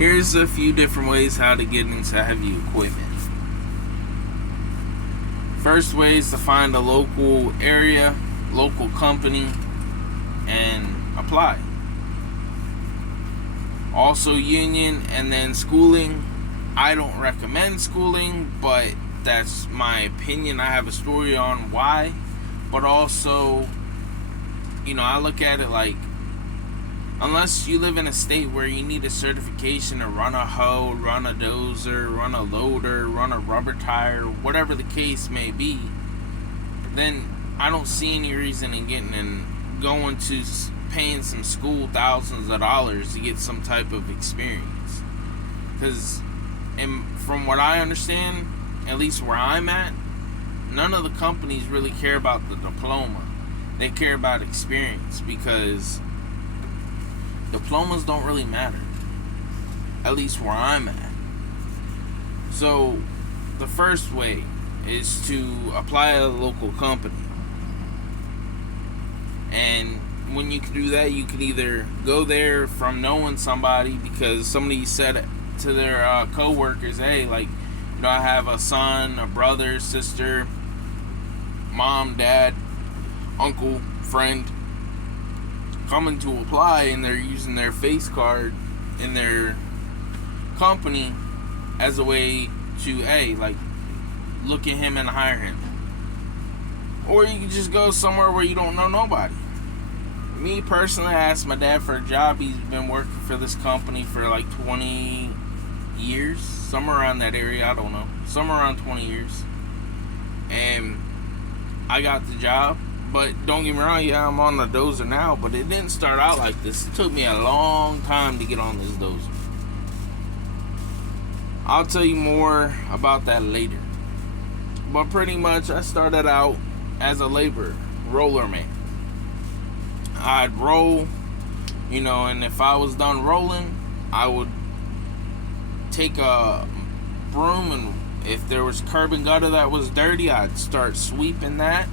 Here's a few different ways how to get into heavy equipment. First way is to find a local area, local company, and apply. Also union, and then schooling. I don't recommend schooling, but that's my opinion. I have a story on why. But also, I look at it like, unless you live in a state where you need a certification to run a hoe, run a dozer, run a loader, run a rubber tire, whatever the case may be, then I don't see any reason in going to paying some school thousands of dollars to get some type of experience. Because, from what I understand, at least where I'm at, none of the companies really care about the diploma. They care about experience, because diplomas don't really matter, at least where I'm at. So the first way is to apply at a local company. And when you can do that, you can either go there from knowing somebody, because somebody said to their co-workers, hey, I have a son, a brother, sister, mom, dad, uncle, friend coming to apply, and they're using their face card in their company as a way to, look at him and hire him. Or you can just go somewhere where you don't know nobody. Me personally, I asked my dad for a job. He's been working for this company for 20 years, somewhere around that area, I don't know, somewhere around 20 years. And I got the job. But don't get me wrong, I'm on the dozer now, but it didn't start out like this. It took me a long time to get on this dozer. I'll tell you more about that later. But pretty much, I started out as a laborer, roller man. I'd roll, and if I was done rolling, I would take a broom, and if there was curb and gutter that was dirty, I'd start sweeping that.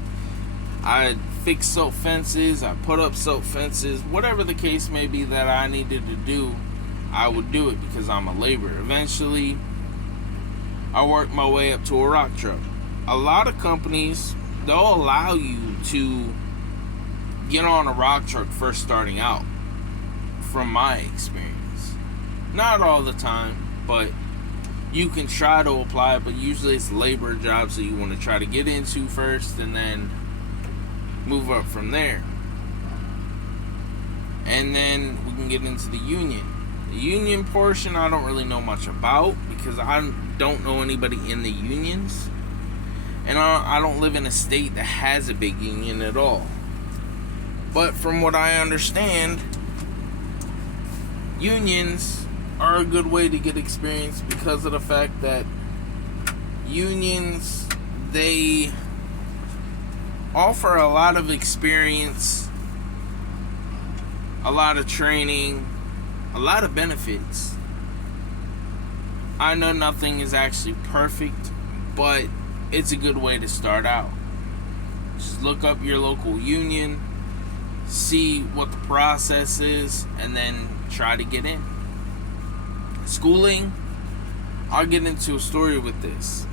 I'd fix silk fences, I'd put up silk fences, whatever the case may be that I needed to do, I would do it, because I'm a laborer. Eventually, I worked my way up to a rock truck. A lot of companies, they'll allow you to get on a rock truck first starting out, from my experience. Not all the time, but you can try to apply, but usually it's labor jobs that you want to try to get into first, and then move up from there. And then we can get into the union. The union portion I don't really know much about, because I don't know anybody in the unions, and I don't live in a state that has a big union at all. But from what I understand, unions are a good way to get experience, because of the fact that unions, they offer a lot of experience, a lot of training, a lot of benefits. I know nothing is actually perfect, but it's a good way to start out. Just look up your local union, see what the process is, and then try to get in. Schooling, I'll get into a story with this.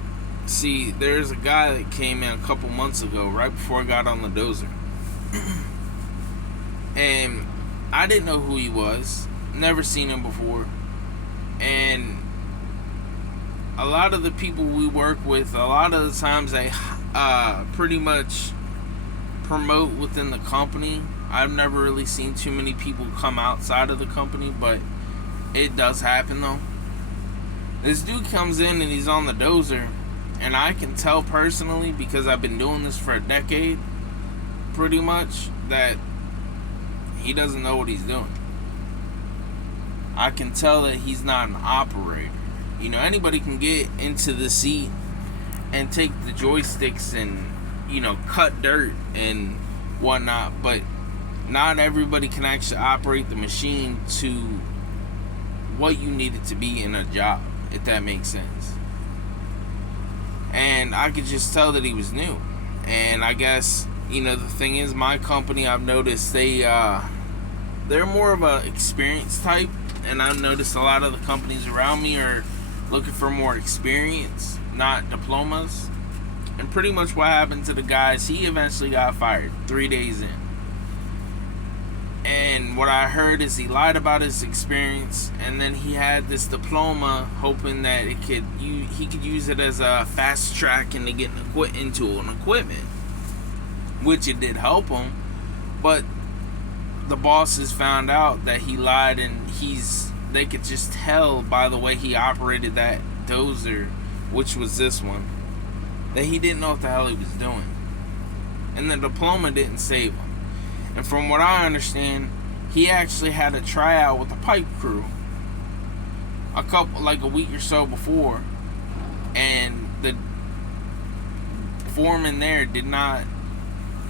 See, there's a guy that came in a couple months ago, right before I got on the dozer. And I didn't know who he was. Never seen him before. And a lot of the people we work with, a lot of the times they pretty much promote within the company. I've never really seen too many people come outside of the company, but it does happen though. This dude comes in and he's on the dozer, and I can tell personally, because I've been doing this for a decade, pretty much, that he doesn't know what he's doing. I can tell that he's not an operator. Anybody can get into the seat and take the joysticks and, cut dirt and whatnot, but not everybody can actually operate the machine to what you need it to be in a job, if that makes sense. And I could just tell that he was new. And I guess, the thing is, my company, I've noticed they're more of a experienced type and I've noticed a lot of the companies around me are looking for more experience, not diplomas. And pretty much what happened to the guys, he eventually got fired 3 days in. And what I heard is he lied about his experience, and then he had this diploma hoping that he could use it as a fast track into getting into an equipment, which it did help him. But the bosses found out that he lied, and they could just tell by the way he operated that dozer, which was this one, that he didn't know what the hell he was doing. And the diploma didn't save him. And from what I understand, he actually had a tryout with the pipe crew a week or so before, and the foreman there did not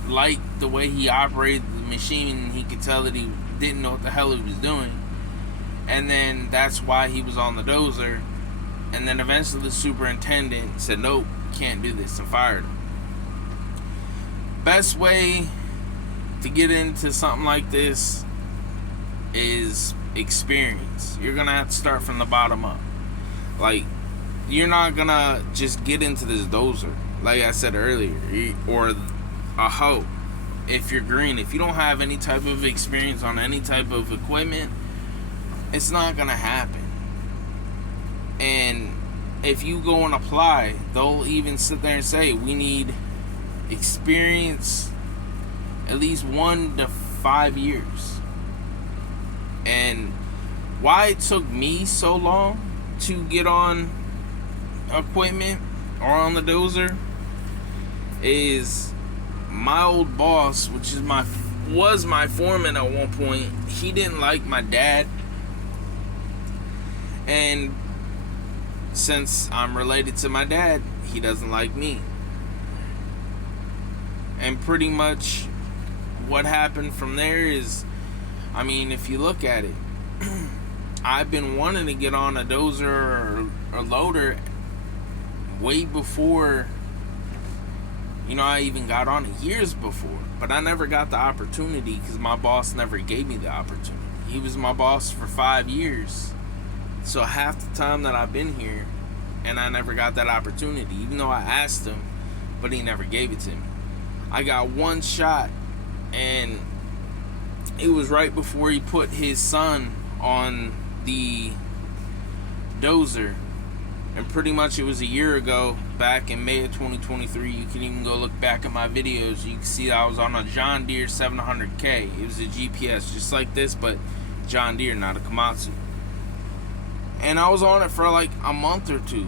like the way he operated the machine. He could tell that he didn't know what the hell he was doing, and then that's why he was on the dozer. And then eventually the superintendent said, nope, can't do this, and fired him. Best way to get into something like this is experience. You're gonna have to start from the bottom up. Like, you're not gonna just get into this dozer, like I said earlier, or a hoe. If you're green, if you don't have any type of experience on any type of equipment, it's not gonna happen. And if you go and apply, they'll even sit there and say, we need experience at least 1 to 5 years. And why it took me so long to get on equipment or on the dozer is my old boss, which was my foreman at one point. He didn't like my dad, and since I'm related to my dad, he doesn't like me. And pretty much what happened from there is, I mean, if you look at it, I've been wanting to get on a dozer or loader way before, I even got on it years before. But I never got the opportunity because my boss never gave me the opportunity. He was my boss for 5 years. So half the time that I've been here, and I never got that opportunity, even though I asked him, but he never gave it to me. I got one shot, and it was right before he put his son on the dozer. And pretty much it was a year ago, back in May of 2023. You can even go look back at my videos. You can see I was on a John Deere 700K. It was a GPS, just like this, but John Deere, not a Komatsu. And I was on it for like a month or two.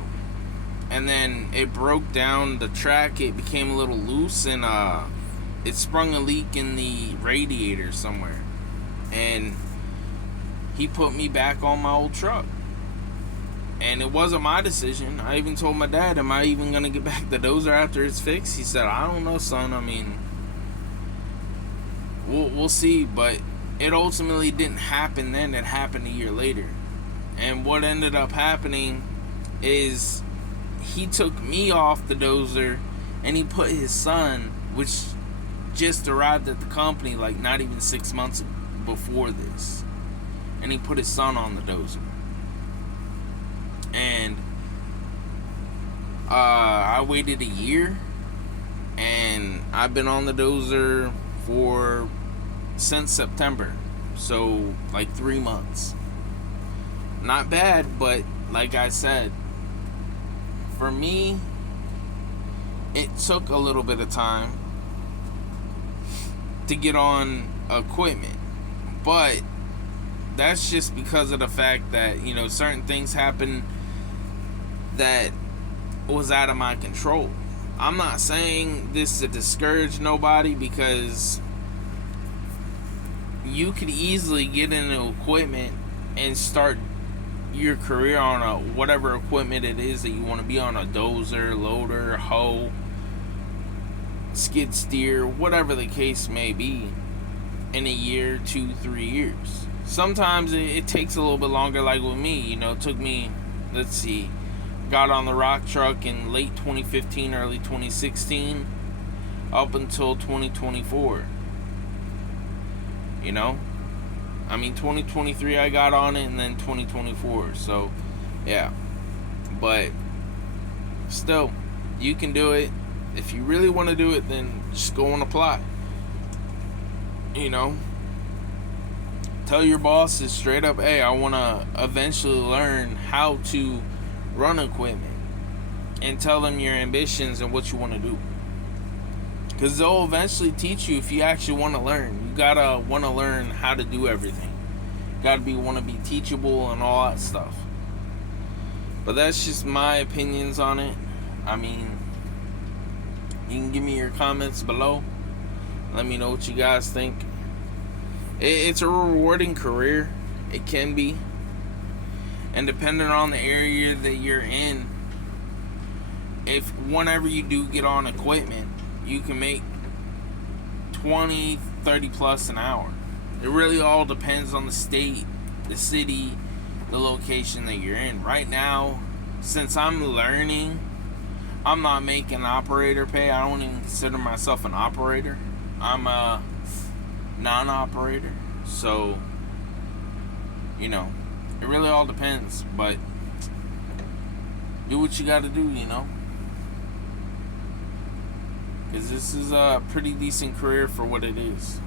And then it broke down the track. It became a little loose, and it sprung a leak in the radiator somewhere. And he put me back on my old truck. And it wasn't my decision. I even told my dad, am I even going to get back the dozer after it's fixed? He said, I don't know, son. I mean, we'll see. But it ultimately didn't happen then. It happened a year later. And what ended up happening is he took me off the dozer and he put his son, which just arrived at the company like not even 6 months before this, and he put his son on the dozer. And I waited a year, and I've been on the dozer since September, so like 3 months. Not bad, but like I said, for me, it took a little bit of time to get on equipment. But that's just because of the fact that, certain things happen that was out of my control. I'm not saying this to discourage nobody, because you could easily get into equipment and start your career on whatever equipment it is that you want to be on, a dozer, loader, hoe, skid steer, whatever the case may be, in a year, 2, 3 years. Sometimes it takes a little bit longer, like with me. It took me, got on the rock truck in late 2015, early 2016, up until 2024. I mean, 2023 I got on it, and then 2024. So, yeah. But still, you can do it. If you really want to do it, then just go and apply. You know, tell your bosses straight up, hey, I want to eventually learn how to run equipment. And tell them your ambitions and what you want to do. Because they'll eventually teach you if you actually want to learn. You gotta want to learn how to do everything. You gotta want to be teachable and all that stuff. But that's just my opinions on it. I mean, you can give me your comments below. Let me know what you guys think. It's a rewarding career. It can be. And depending on the area that you're in, if whenever you do get on equipment, you can make 20, 30 plus an hour. It really all depends on the state, the city, the location that you're in. Right now, since I'm learning, I'm not making operator pay. I don't even consider myself an operator. I'm a non-operator. So, you know, it really all depends. But do what you gotta do, you know. Because this is a pretty decent career for what it is.